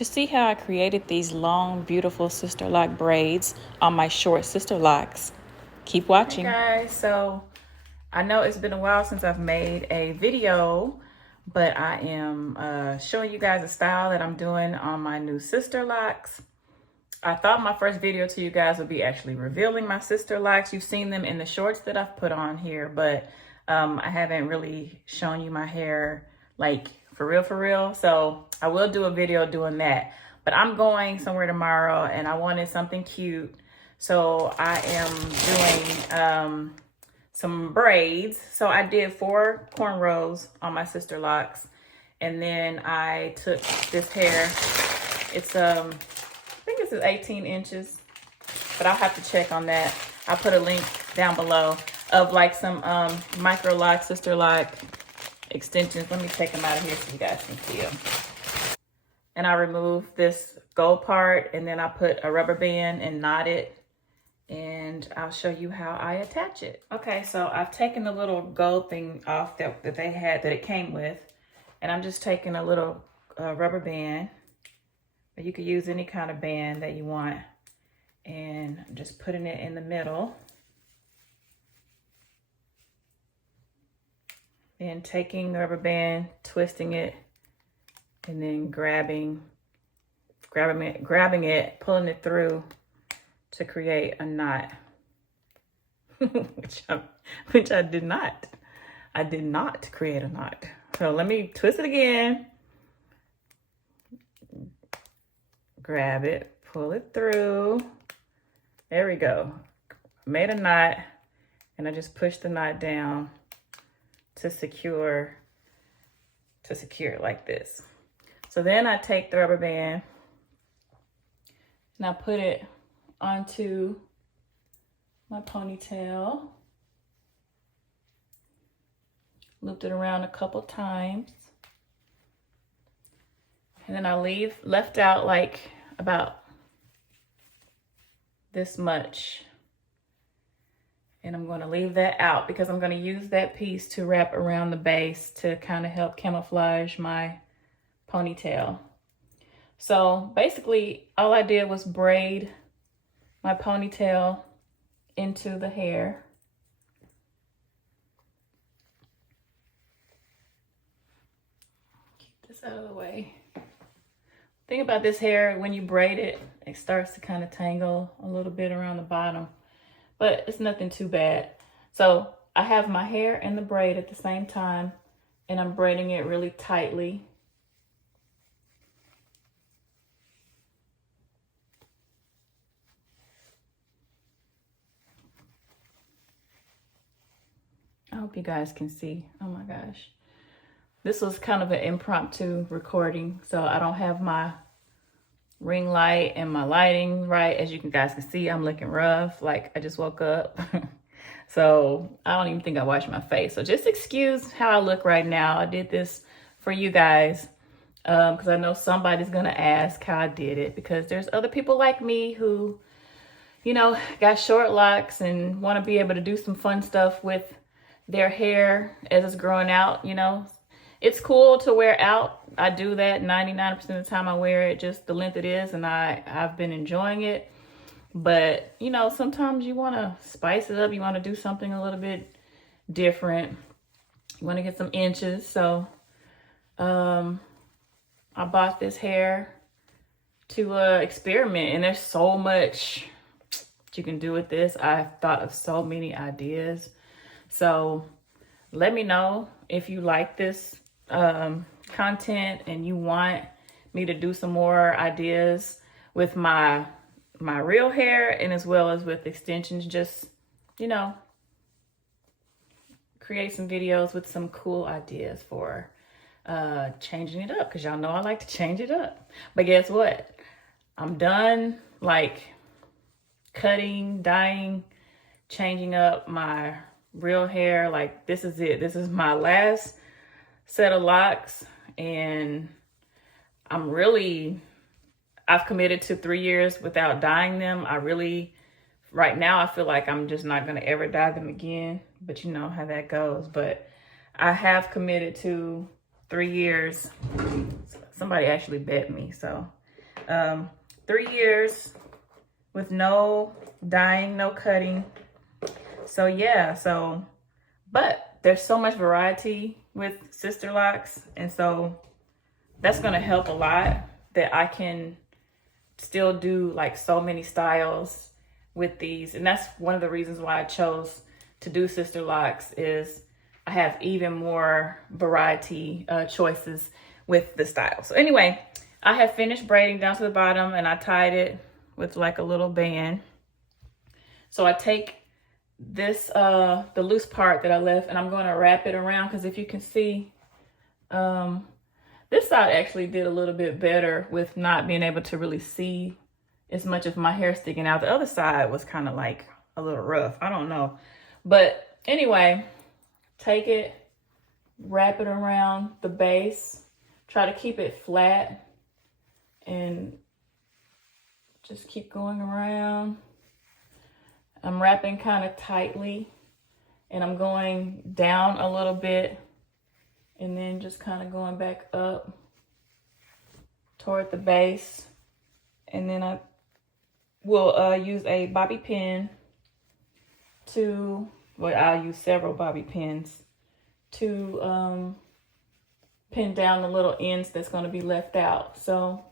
to see how I created these long, beautiful sister lock braids on my short sister locks. Keep watching. Hey guys, so I know it's been a while since I've made a video, but I am showing you guys a style that I'm doing on my new sister locks. I thought my first video to you guys would be actually revealing my sister locks. You've seen them in the shorts that I've put on here, but I haven't really shown you my hair like for real. So I will do a video doing that, but I'm going somewhere tomorrow and I wanted something cute. So I am doing some braids. So I did 4 cornrows on my sister locks. And then I took this hair. It's, I think this is 18 inches, but I'll have to check on that. I'll put a link down below of like some micro lock, sister lock extensions. Let me take them out of here so you guys can see them. And I removed this gold part and then I put a rubber band and knot it. And I'll show you how I attach it. Okay, so I've taken the little gold thing off that they had, that it came with. And I'm just taking a little rubber band. But you could use any kind of band that you want. And I'm just putting it in the middle. And taking the rubber band, twisting it, and then grabbing it, pulling it through to create a knot, which I did not. I did not create a knot. So let me twist it again. Grab it, pull it through. There we go. Made a knot, and I just push the knot down to secure it like this. So then I take the rubber band and I put it onto my ponytail. Looped it around a couple times. And then I left out like about this much. And I'm going to leave that out because I'm going to use that piece to wrap around the base to kind of help camouflage my ponytail. So basically all I did was braid my ponytail into the hair. Keep this out of the way. Thing about this hair, when you braid it, it starts to kind of tangle a little bit around the bottom, but it's nothing too bad. So I have my hair and the braid at the same time, and I'm braiding it really tightly. I hope you guys can see. Oh my gosh. This was kind of an impromptu recording, so I don't have my ring light and my lighting right. As you guys can see, I'm looking rough, like I just woke up. So I don't even think I washed my face. So just excuse how I look right now. I did this for you guys because I know somebody's gonna ask how I did it, because there's other people like me who, you know, got short locks and want to be able to do some fun stuff with their hair as it's growing out. You know, it's cool to wear out. I do that 99% of the time. I wear it just the length it is, and I've been enjoying it. But, you know, sometimes you want to spice it up. You want to do something a little bit different. You want to get some inches. So I bought this hair to experiment, and there's so much you can do with this. I've thought of so many ideas. So let me know if you like this content and you want me to do some more ideas with my real hair, and as well as with extensions. Just, you know, create some videos with some cool ideas for changing it up, because y'all know I like to change it up. But guess what? I'm done like cutting, dyeing, changing up my real hair. Like, this is it. This is my last set of locks, and I've committed to 3 years without dyeing them. Right now I feel like I'm just not gonna ever dye them again, but you know how that goes. But I have committed to 3 years. Somebody actually bet me, so 3 years with no dyeing, no cutting. So yeah, but there's so much variety with Sisterlocks, and so that's gonna help a lot, that I can still do like so many styles with these. And that's one of the reasons why I chose to do Sisterlocks, is I have even more variety choices with the style. So anyway, I have finished braiding down to the bottom, and I tied it with like a little band. So I take this, the loose part that I left, and I'm going to wrap it around, because if you can see, this side actually did a little bit better with not being able to really see as much of my hair sticking out. The other side was kind of like a little rough. I don't know. But anyway, take it, wrap it around the base, try to keep it flat, and just keep going around. I'm wrapping kind of tightly, and I'm going down a little bit, and then just kind of going back up toward the base. And then I will use a bobby pin to, well, I'll use several bobby pins to pin down the little ends that's going to be left out. So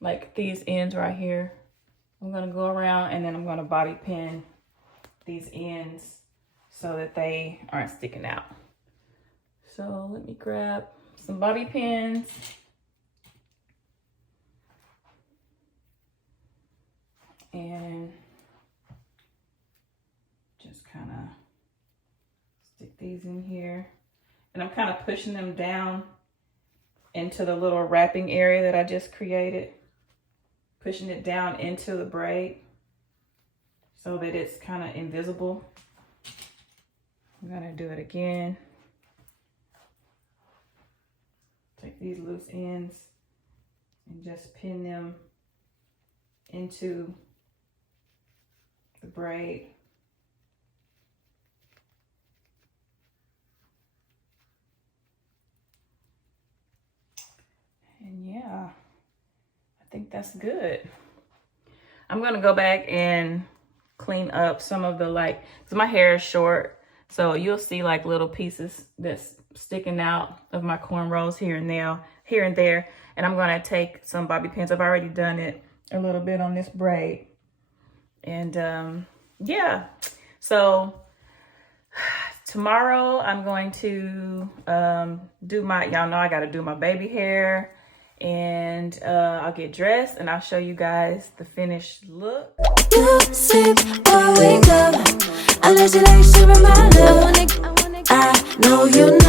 like these ends right here, I'm going to go around, and then I'm going to bobby pin these ends so that they aren't sticking out. So let me grab some bobby pins. And just kind of stick these in here. And I'm kind of pushing them down into the little wrapping area that I just created. Pushing it down into the braid so that it's kind of invisible. I'm gonna do it again. Take these loose ends and just pin them into the braid. And yeah, I think that's good. I'm gonna go back and clean up some of the, like, because my hair is short, so you'll see like little pieces that's sticking out of my cornrows here and there. And I'm gonna take some bobby pins. I've already done it a little bit on this braid. And yeah, so tomorrow I'm going to do my, y'all know I gotta do my baby hair, and I'll get dressed and I'll show you guys the finished look. You sip or wake up, I let you like sugar my love. I know you know.